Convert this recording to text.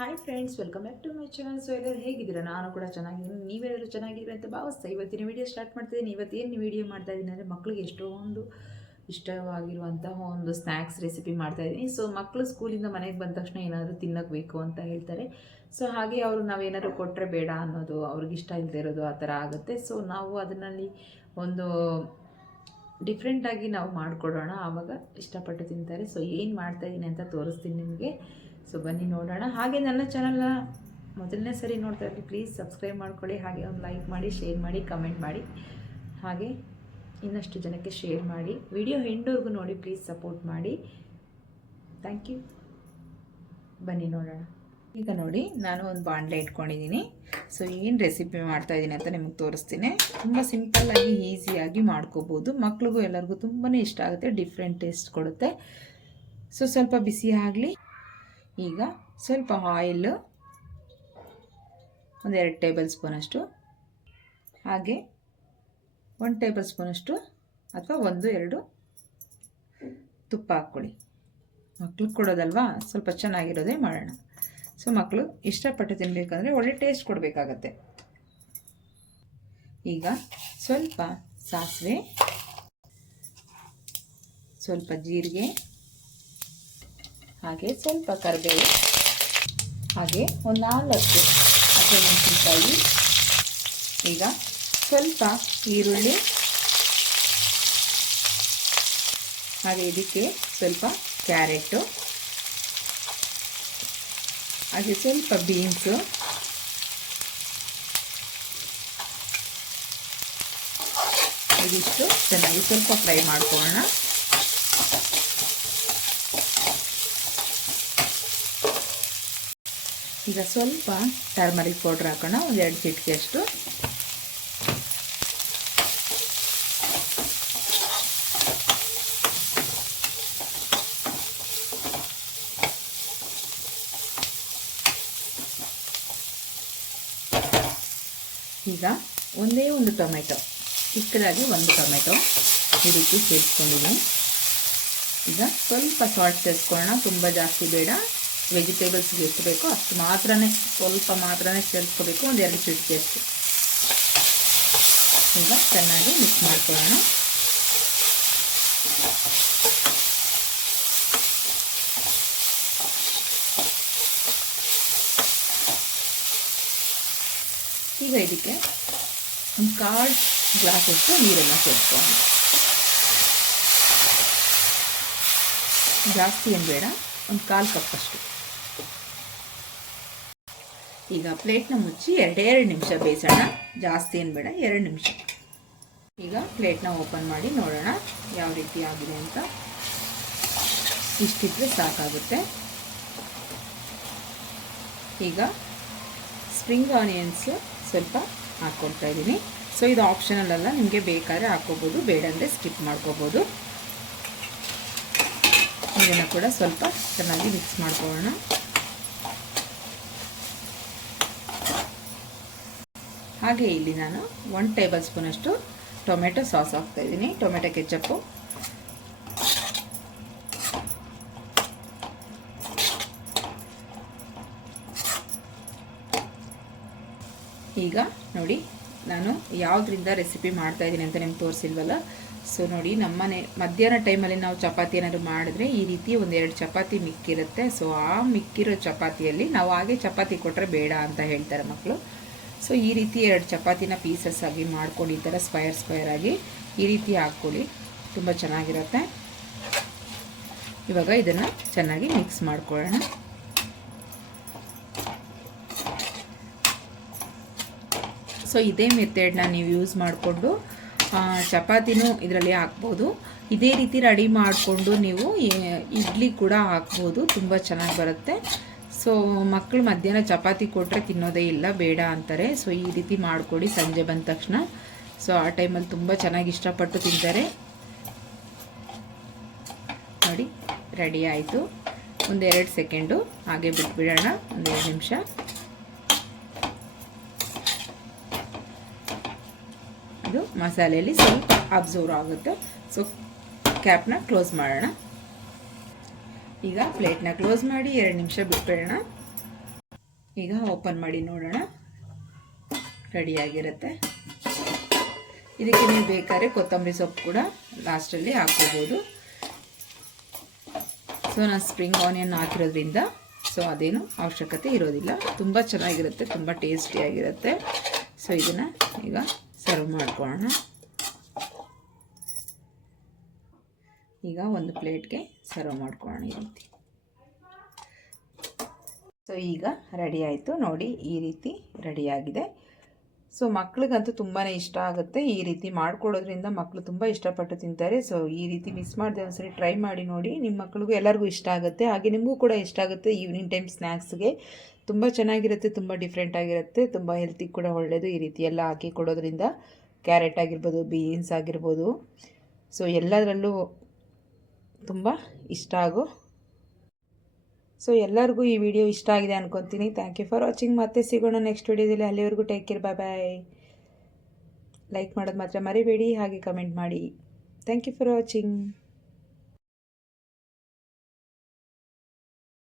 Hi friends welcome back to my channel so ಎಲ್ಲರೂ ಹೇಗಿದ್ದೀರಾ? ನಾನು ಕೂಡ ಚೆನ್ನಾಗಿದ್ದೀನಿ. ನೀವೆಲ್ಲರೂ ಚೆನ್ನಾಗಿದ್ದೀರಾ ಅಂತ ಭಾವಿಸ್ತಾ ಇವತ್ತಿನ ವಿಡಿಯೋ ಸ್ಟಾರ್ಟ್ ಮಾಡ್ತಿದ್ದೀನಿ. ಇವತ್ತೇನು ವಿಡಿಯೋ ಮಾಡ್ತಾ ಇದ್ದೀನಿ ಅಂದರೆ ಮಕ್ಕಳಿಗೆ ಎಷ್ಟೊಂದು ಇಷ್ಟವಾಗಿರುವಂತಹ ಒಂದು ಸ್ನ್ಯಾಕ್ಸ್ ರೆಸಿಪಿ ಮಾಡ್ತಾ ಇದ್ದೀನಿ. ಸೊ ಮಕ್ಕಳು ಸ್ಕೂಲಿಂದ ಮನೆಗೆ ಬಂದ ತಕ್ಷಣ ಏನಾದರೂ ತಿನ್ನಕ್ಕೆ ಬೇಕು ಅಂತ ಹೇಳ್ತಾರೆ. ಸೊ ಹಾಗೆ ಅವರು ನಾವೇನಾದ್ರು ಕೊಟ್ಟರೆ ಬೇಡ ಅನ್ನೋದು, ಅವ್ರಿಗೆ ಇಷ್ಟ ಇಲ್ಲದೆ ಇರೋದು ಆ ಥರ ಆಗುತ್ತೆ. ಸೊ ನಾವು ಅದನ್ನಲ್ಲಿ ಒಂದು ಡಿಫ್ರೆಂಟಾಗಿ ನಾವು ಮಾಡಿಕೊಡೋಣ. ಆವಾಗ ಇಷ್ಟಪಟ್ಟು ತಿಂತಾರೆ. ಸೊ ಏನು ಮಾಡ್ತಾಯಿದ್ದೀನಿ ಅಂತ ತೋರಿಸ್ತೀನಿ ನಿಮಗೆ. ಸೊ ಬನ್ನಿ ನೋಡೋಣ. ಹಾಗೆ ನನ್ನ ಚಾನಲ್ನ ಮೊದಲನೇ ಸರಿ ನೋಡ್ತಾ ಇರಲಿ ಪ್ಲೀಸ್ ಸಬ್ಸ್ಕ್ರೈಬ್ ಮಾಡ್ಕೊಳ್ಳಿ. ಹಾಗೆ ಒಂದು ಲೈಕ್ ಮಾಡಿ ಶೇರ್ ಮಾಡಿ ಕಮೆಂಟ್ ಮಾಡಿ. ಹಾಗೆ ಇನ್ನಷ್ಟು ಜನಕ್ಕೆ ಶೇರ್ ಮಾಡಿ. ವಿಡಿಯೋ ಎಂಡವರೆಗೂ ನೋಡಿ ಪ್ಲೀಸ್ ಸಪೋರ್ಟ್ ಮಾಡಿ. ಥ್ಯಾಂಕ್ ಯು ಬನ್ನಿ ನೋಡೋಣ. ಈಗ ನೋಡಿ, ನಾನು ಒಂದು ಬಾಣಲೆ ಇಟ್ಕೊಂಡಿದ್ದೀನಿ. ಸೊ ಏನು ರೆಸಿಪಿ ಮಾಡ್ತಾ ಇದ್ದೀನಿ ಅಂತ ನಿಮಗೆ ತೋರಿಸ್ತೀನಿ. ತುಂಬ ಸಿಂಪಲ್ಲಾಗಿ ಈಸಿಯಾಗಿ ಮಾಡ್ಕೋಬೋದು. ಮಕ್ಳಿಗೂ ಎಲ್ಲರಿಗೂ ತುಂಬಾ ಇಷ್ಟ ಆಗುತ್ತೆ ಡಿಫ್ರೆಂಟ್ ಟೇಸ್ಟ್ ಕೊಡುತ್ತೆ. ಸೊ ಸ್ವಲ್ಪ ಬಿಸಿ ಆಗಲಿ. ಈಗ ಸ್ವಲ್ಪ ಆಯಿಲ್ ಒಂದೆರಡು ಟೇಬಲ್ ಸ್ಪೂನಷ್ಟು ಹಾಗೆ ಒಂದು ಟೇಬಲ್ ಸ್ಪೂನಷ್ಟು ಅಥವಾ ಒಂದು, ಎರಡು ತುಪ್ಪ ಹಾಕ್ಕೊಳ್ಳಿ. ಮಕ್ಳಿಗೆ ಕೊಡೋದಲ್ವಾ? ಸ್ವಲ್ಪ ಚೆನ್ನಾಗಿರೋದೇ ಮಾಡೋಣ. ಸೊ ಮಕ್ಕಳು ಇಷ್ಟಪಟ್ಟು ತಿನ್ನಬೇಕಂದ್ರೆ ಒಳ್ಳೆ ಟೇಸ್ಟ್ ಕೊಡಬೇಕಾಗತ್ತೆ. ಈಗ ಸ್ವಲ್ಪ ಸಾಸಿವೆ, ಸ್ವಲ್ಪ ಜೀರಿಗೆ ಹಾಗೆ ಸ್ವಲ್ಪ ಕರಿಬೇವು, ಹಾಗೆ ಒಂದು ನಾಲ್ಕು ಹಸಿಮೆಣಸಿನ್ಕಾಯಿ. ಈಗ ಸ್ವಲ್ಪ ಈರುಳ್ಳಿ, ಹಾಗೆ ಇದಕ್ಕೆ ಸ್ವಲ್ಪ ಕ್ಯಾರೆಟು, ಹಾಗೆ ಸ್ವಲ್ಪ ಬೀನ್ಸು. ಇದಿಷ್ಟು ಚೆನ್ನಾಗಿ ಸ್ವಲ್ಪ ಫ್ರೈ ಮಾಡ್ಕೊಳ್ಳೋಣ. ಈಗ ಸ್ವಲ್ಪ ಟರ್ಮರಿಕ್ ಪೌಡ್ರ್ ಹಾಕೋಣ. ಒಂದೆರಡು ಚಿಟಿಕೆ ಅಷ್ಟು. ಈಗ ಒಂದೇ ಒಂದು ಟೊಮೆಟೊ. ಚಿಕ್ಕದಾಗಿ ಒಂದು ಟೊಮೆಟೊ. ಈ ರೀತಿ ಸೇರಿಸ್ಕೊಂಡಿದ್ದೀನಿ. ಈಗ ಸ್ವಲ್ಪ ಸಾಲ್ಟ್ ಸೇರಿಸ್ಕೊಳ್ಳೋಣ. ತುಂಬ ಜಾಸ್ತಿ ಬೇಡ. ವೆಜಿಟೇಬಲ್ಸ್ಗೆ ಎಷ್ಟು ಬೇಕೋ ಅಷ್ಟು ಮಾತ್ರನೇ, ಸ್ವಲ್ಪ ಮಾತ್ರನೇ ಸೇರಿಸ್ಕೋಬೇಕು. ಒಂದು ಎರಡು ಚಿಟಿಕೆ ಅಷ್ಟು. ಈಗ ಚೆನ್ನಾಗಿ ಮಿಕ್ಸ್ ಮಾಡ್ಕೊಳ್ಳೋಣ. ಈಗ ಇದಕ್ಕೆ ಒಂದು ಕಾಲು ಗ್ಲಾಸಷ್ಟು ನೀರನ್ನು ಸೇರಿಸ್ಕೊಳ್ಳೋಣ. ಜಾಸ್ತಿ ಏನು ಬೇಡ, ಒಂದು ಕಾಲು ಕಪ್ಪಷ್ಟು ಈಗ ಪ್ಲೇಟ್ನ ಮುಚ್ಚಿ ಎರಡೆರಡು ನಿಮಿಷ ಬೇಯಿಸೋಣ. ಜಾಸ್ತಿ ಏನು ಬೇಡ, ಎರಡು ನಿಮಿಷ. ಈಗ ಪ್ಲೇಟ್ನ ಓಪನ್ ಮಾಡಿ ನೋಡೋಣ ಯಾವ ರೀತಿ ಆಗಿದೆ ಅಂತ. ಇಷ್ಟಿದ್ರೆ ಸಾಕಾಗುತ್ತೆ. ಈಗ ಸ್ಪ್ರಿಂಗ್ ಆನಿಯನ್ಸು ಸ್ವಲ್ಪ ಹಾಕ್ಕೊಳ್ತಾ ಇದ್ದೀನಿ. ಸೊ ಇದು ಆಪ್ಷನಲ್ ಅಲ್ಲ, ನಿಮಗೆ ಬೇಕಾದ್ರೆ ಹಾಕ್ಕೋಬೋದು ಬೇಡ ಅಂದರೆ ಸ್ಕಿಪ್ ಮಾಡ್ಕೋಬೋದು. ಇದನ್ನು ಕೂಡ ಸ್ವಲ್ಪ ಚೆನ್ನಾಗಿ ಮಿಕ್ಸ್ ಮಾಡ್ಕೊಳ್ಳೋಣ. ಹಾಗೆ ಇಲ್ಲಿ ನಾನು ಒನ್ ಟೇಬಲ್ ಸ್ಪೂನಷ್ಟು ಟೊಮೆಟೊ ಸಾಸ್ ಹಾಕ್ತಾ ಇದ್ದೀನಿ. ಟೊಮೆಟೊ ಕೆಚ್ಚಪ್ಪು ಈಗ ನೋಡಿ, ನಾನು ಯಾವುದರಿಂದ ರೆಸಿಪಿ ಮಾಡ್ತಾ ಇದ್ದೀನಿ ಅಂತ ನಿಮ್ಗೆ ತೋರಿಸಿಲ್ವಲ್ಲ? ಸೊ ನೋಡಿ, ನಮ್ಮನೆ ಮಧ್ಯಾಹ್ನ ಟೈಮಲ್ಲಿ ನಾವು ಚಪಾತಿ ಏನಾದರೂ ಮಾಡಿದ್ರೆ ಈ ರೀತಿ ಒಂದೆರಡು ಚಪಾತಿ ಮಿಕ್ಕಿರುತ್ತೆ. ಸೊ ಆ ಮಿಕ್ಕಿರೋ ಚಪಾತಿಯಲ್ಲಿ ನಾವು ಹಾಗೆ ಚಪಾತಿ ಕೊಟ್ಟರೆ ಬೇಡ ಅಂತ ಹೇಳ್ತಾರೆ ಮಕ್ಕಳು ಸೊ ಈ ರೀತಿ ಎರಡು ಚಪಾತಿನ ಪೀಸಸ್ ಆಗಿ ಮಾಡ್ಕೊಂಡು, ಈ ಥರ ಸ್ಕ್ವಯರ್ ಸ್ಕ್ವಯರ್ ಆಗಿ ಈ ರೀತಿ ಹಾಕ್ಕೊಳ್ಳಿ. ತುಂಬ ಚೆನ್ನಾಗಿರುತ್ತೆ. ಇವಾಗ ಇದನ್ನು ಚೆನ್ನಾಗಿ ಮಿಕ್ಸ್ ಮಾಡ್ಕೊಳ್ಳೋಣ. ಸೊ ಇದೇ ಮೆಥಡ್ನ ನೀವು ಯೂಸ್ ಮಾಡಿಕೊಂಡು ಚಪಾತಿನೂ ಇದರಲ್ಲಿ ಹಾಕ್ಬೋದು. ಇದೇ ರೀತಿ ರೆಡಿ ಮಾಡಿಕೊಂಡು ನೀವು ಇಡ್ಲಿ ಕೂಡ ಹಾಕ್ಬೋದು. ತುಂಬ ಚೆನ್ನಾಗಿ ಬರುತ್ತೆ. ಸೊ ಮಕ್ಕಳು ಮಧ್ಯಾಹ್ನ ಚಪಾತಿ ಕೊಟ್ಟರೆ ತಿನ್ನೋದೇ ಇಲ್ಲ, ಬೇಡ ಅಂತಾರೆ. ಸೊ ಈ ರೀತಿ ಮಾಡಿಕೊಡಿ, ಸಂಜೆ ಬಂದ ತಕ್ಷಣ. ಸೊ ಆ ಟೈಮಲ್ಲಿ ತುಂಬ ಚೆನ್ನಾಗಿ ಇಷ್ಟಪಟ್ಟು ತಿಂತಾರೆ. ನೋಡಿ, ರೆಡಿ ಆಯಿತು. ಒಂದೆರಡು ಸೆಕೆಂಡು, ಹಾಗೆ ಬಿಟ್ಬಿಡೋಣ. ಒಂದೆರಡು ನಿಮಿಷ. ಇದು ಮಸಾಲೆಯಲ್ಲಿ ಸ್ವಲ್ಪ ಅಬ್ಸರ್ವ್ ಆಗುತ್ತೆ. ಸೊ ಕ್ಯಾಪ್ನ ಕ್ಲೋಸ್ ಮಾಡೋಣ. ಈಗ ಪ್ಲೇಟ್ನ ಕ್ಲೋಸ್ ಮಾಡಿ ಎರಡು ನಿಮಿಷ ಬಿಟ್ಬಿಡೋಣ. ಈಗ ಓಪನ್ ಮಾಡಿ ನೋಡೋಣ. ರೆಡಿಯಾಗಿರುತ್ತೆ ಇದಕ್ಕೆ ನೀವು ಬೇಕಾದ್ರೆ ಕೊತ್ತಂಬರಿ ಸೊಪ್ಪು ಕೂಡ ಲಾಸ್ಟಲ್ಲಿ ಹಾಕ್ಕೋಬೋದು. ಸೊ ನಾನು ಸ್ಪ್ರಿಂಗ್ ಆನಿಯನ್ ಹಾಕಿರೋದ್ರಿಂದ ಸೊ ಅದೇನು ಅವಶ್ಯಕತೆ ಇರೋದಿಲ್ಲ. ತುಂಬ ಚೆನ್ನಾಗಿರುತ್ತೆ, ತುಂಬ ಟೇಸ್ಟಿಯಾಗಿರುತ್ತೆ ಸೊ ಇದನ್ನು ಈಗ ಸರ್ವ್ ಮಾಡ್ಕೊಳ್ಳೋಣ. ಈಗ ಒಂದು ಪ್ಲೇಟ್ಗೆ ಸರ್ವ್ ಮಾಡ್ಕೊಳ್ಳೋಣ ಈ ರೀತಿ. ಸೊ ಈಗ ರೆಡಿ ಆಯಿತು. ನೋಡಿ, ಈ ರೀತಿ ರೆಡಿಯಾಗಿದೆ ಸೊ ಮಕ್ಳಿಗಂತೂ ತುಂಬಾ ಇಷ್ಟ ಆಗುತ್ತೆ ಈ ರೀತಿ ಮಾಡ್ಕೊಡೋದ್ರಿಂದ ಮಕ್ಕಳು ತುಂಬ ಇಷ್ಟಪಟ್ಟು ತಿಂತಾರೆ. ಸೊ ಈ ರೀತಿ ಮಿಸ್ ಮಾಡಿದೆ ಒಂದ್ಸರಿ ಟ್ರೈ ಮಾಡಿ ನೋಡಿ. ನಿಮ್ಮ ಮಕ್ಳಿಗೂ ಎಲ್ಲರಿಗೂ ಇಷ್ಟ ಆಗುತ್ತೆ. ಹಾಗೆ ನಿಮಗೂ ಕೂಡ ಇಷ್ಟ ಆಗುತ್ತೆ ಈವ್ನಿಂಗ್ ಟೈಮ್ ಸ್ನ್ಯಾಕ್ಸ್ಗೆ ತುಂಬ ಚೆನ್ನಾಗಿರುತ್ತೆ, ತುಂಬ ಡಿಫ್ರೆಂಟ್ ಆಗಿರುತ್ತೆ, ತುಂಬ ಹೆಲ್ತಿಗೆ ಕೂಡ ಒಳ್ಳೆಯದು ಈ ರೀತಿ ಎಲ್ಲ ಹಾಕಿ ಕೊಡೋದ್ರಿಂದ. ಕ್ಯಾರೆಟ್ ಆಗಿರ್ಬೋದು ಬೀನ್ಸ್ ಆಗಿರ್ಬೋದು. ಸೊ ಎಲ್ಲದರಲ್ಲೂ ತುಂಬ ಇಷ್ಟ ಆಗೋ. ಸೊ ಎಲ್ಲರಿಗೂ ಈ ವಿಡಿಯೋ ಇಷ್ಟ ಆಗಿದೆ ಅನ್ಕೊತೀನಿ. ಥ್ಯಾಂಕ್ ಯು ಫಾರ್ ವಾಚಿಂಗ್ ಮತ್ತೆ ಸಿಗೋಣ ನೆಕ್ಸ್ಟ್ ವಿಡಿಯೋದಲ್ಲಿ ಅಲ್ಲಿವರೆಗೂ take care bye bye like ಮಾಡೋದು ಮಾತ್ರ ಮರಿಬೇಡಿ. ಹಾಗೆ ಕಮೆಂಟ್ ಮಾಡಿ. Thank you for watching